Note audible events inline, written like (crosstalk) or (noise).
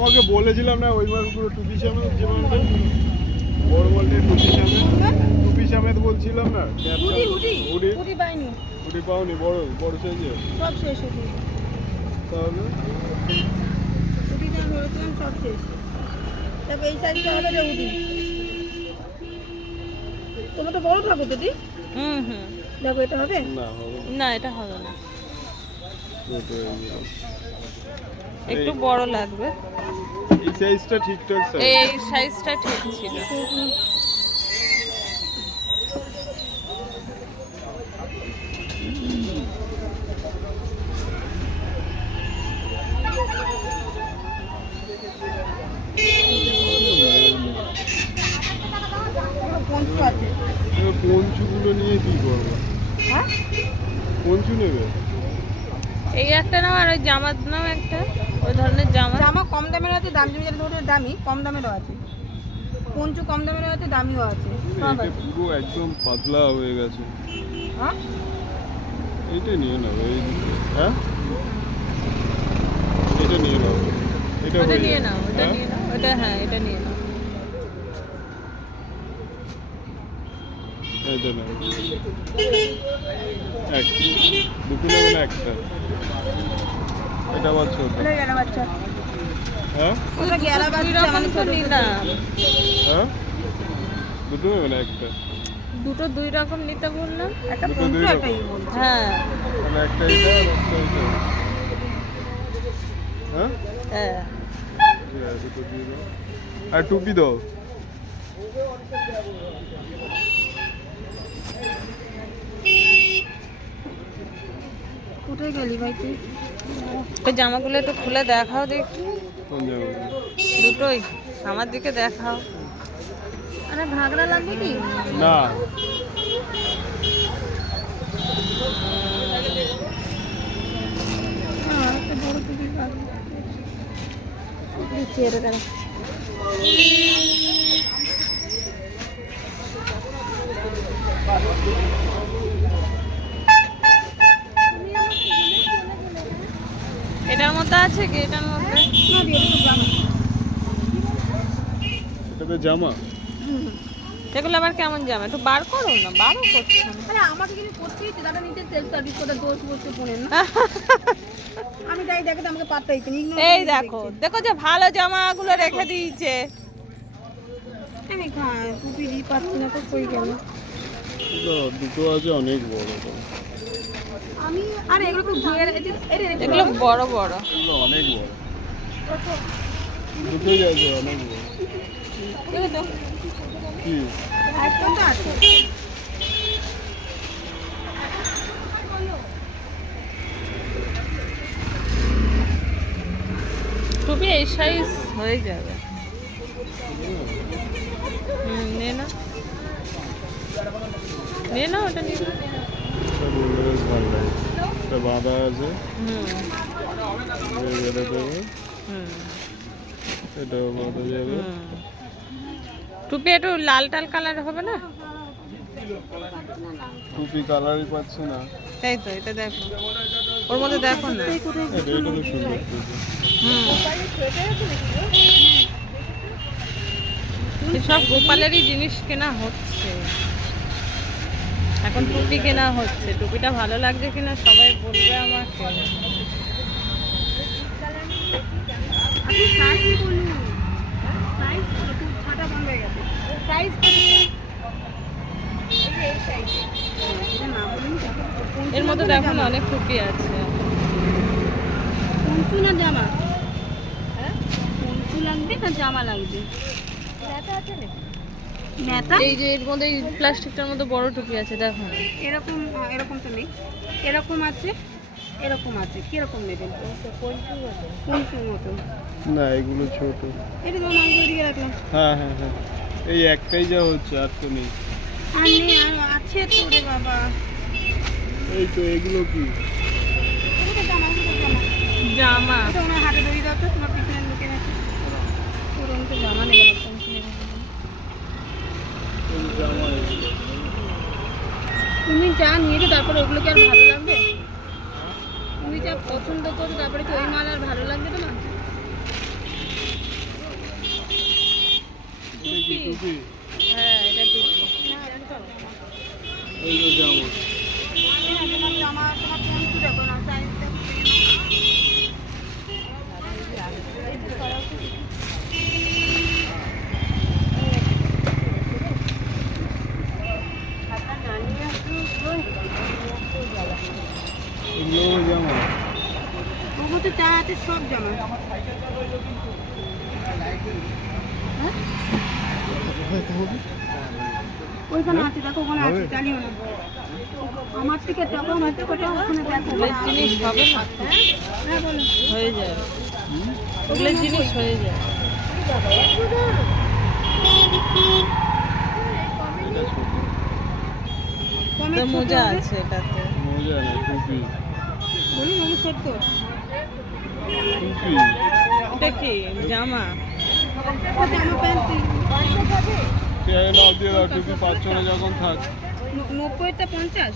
তোমাকে বলেছিলাম না ওই মাছগুলো টুপি সামেত যে বড় মালটা টুপি সামেত টুপি সামেত বলছিলাম না হুডি হুডি। হুডি? পাইনি। হুডি পাওনি বড় বড় সাইজের সব শেষ হুডি। তাহলে? হুডি যা ধরেছিলাম সব শেষ। তারপর এই সাইজটা হবে রে হুডি। তোমার তো বড় ঠাকুর দিদি হুম হুম। দেখো এটা হবে? না হবে না। এটা হবে না। একটু বড় লাগবে। এই সাইজটা ঠিকঠাক সাইজ এই সাইজটা ঠিক ছিল। পঞ্চুগুলো নিয়ে কি করব? হ্যাঁ? পঞ্চু নেবে? এই একটা নাও আর ওই জামার নাও একটা। ওই ধরনের জামা। জামা কম দামের আছে দাম জমি যেটা ধরে দামি কম দামেরও আছে। পঞ্চু কম দামেরও আছে দামিও আছে। সব এটা আছে পুরো একদম পাতলা হয়ে গেছে। হ্যাঁ? এইটা নিয়ে নাও এই। হ্যাঁ? এটা নিয়ে নাও এটা নিয়ে নাও ওটা হ্যাঁ? নিয়ে নাও এটা হ্যাঁ এটা নিয়ে নাও এইটা নাও এক একটা। এটা বাচ্চা হ্যাঁ? মানে হ্যাঁ? দুটো একটা? দুটো দুই রকম নিতে বললাম। একটা পঞ্চু হ্যাঁ। একটা এটা হ্যাঁ? হ্যাঁ। দাও আর টুপি দাও। কোথায় গেলি ভাই তুই? তো জামাগুলো একটু খুলে দেখাও দেখি। দুটোই। আমার দিকে দেখাও। আরে ঘাগরা লাগবে কি? না। হ্যাঁ একটা বড় টুপি লাগবে দিচ্ছি এটা দাঁড়া এটার মধ্যে আছে কি এটার দিয়ে দেবো জামা। এগুলো আবার কেমন জামা? একটু বার করো না বারও করছ না। আরে আমাকে কিন্তু করতেই হচ্ছে দাদা নিজে সেলফ সার্ভিস করে দোষ বলতে শোনেন না। (laughs) আমি যাই দেখে তো আমাকে পাত্তা দিচ্ছেন এই দেখো দেখো যে ভালো জামাগুলো রেখে দিয়েছে। আমি টুপি দিই পাচ্ছি না তো কই গেল? এগুলো দুটো আছে অনেক বড় আমি আরে এগুলো খুব এগুলো বড় বড়। অনেক বড়। টুপি এই সাইজ হয়ে যাবে। হুম নে না। নে না ওটা নিয়ে। বাঁধা আছে। বেঁধে হুম এটাও বাঁধা যাবে। হুম। টুপি একটু লাল টাল কালার হবে না? টুপি কালারই পাচ্ছি না। তাই তো এটা দেখো। ওর মধ্যে দেখো না। এটা এটা তো সুন্দর হুম। সব গোপালেরই জিনিস কেনা হচ্ছে। এখন টুপি কেনা হচ্ছে। টুপিটা ভালো লাগছে কিনা সবাই বলবে আমাকে। এর মধ্যে দেখো না অনেক টুপি আছে। পঞ্চু না জামা? হ্যাঁ? পঞ্চু লাগবে না জামা লাগবে? এই যে এর মধ্যে প্লাস্টিকটার মধ্যে বড় টুপি আছে দেখো এরকম এরকম তো নেই। এরকম আছে। এরকম আছে কীরকম নেবেন? পঞ্চুর মতো। না এগুলো ছোট। এটা তো মাংস দিকে রাখলাম। হ্যাঁ হ্যাঁ হ্যাঁ। এই একটাই যা হচ্ছে আর তো নেই। আর নেই আর আছে তো রে বাবা। এই তো এগুলো কি? জামা এটা ওনার হাতে দড়ি দাও তো তোমার লুকে তো জামা নেবে না তুমি যা নিয়েছো তারপরে ওগুলো কি আর ভালো লাগবে? করছো তারপরে কি ওই মাল আর ভালো লাগবে তোমার হ্যাঁ এটা টুপি ওগুলো চা হাতে সব জামা। হ্যাঁ? ওইখানে আছে দেখো ওখানে আছে? জানিও না। আমার থেকে থেকে টাকা ওখানে দেখো। জিনিস হবে না। হ্যাঁ বলো। হয়ে যাবে। ওগুলোর জিনিস হয়ে ছোট মোজা আছে এটাতে। মোজা না টুপি বলি ওগুলো সত্তর জামা। দিয়ে দাও টুপি যখন থাক নব্বইটা পঞ্চাশ।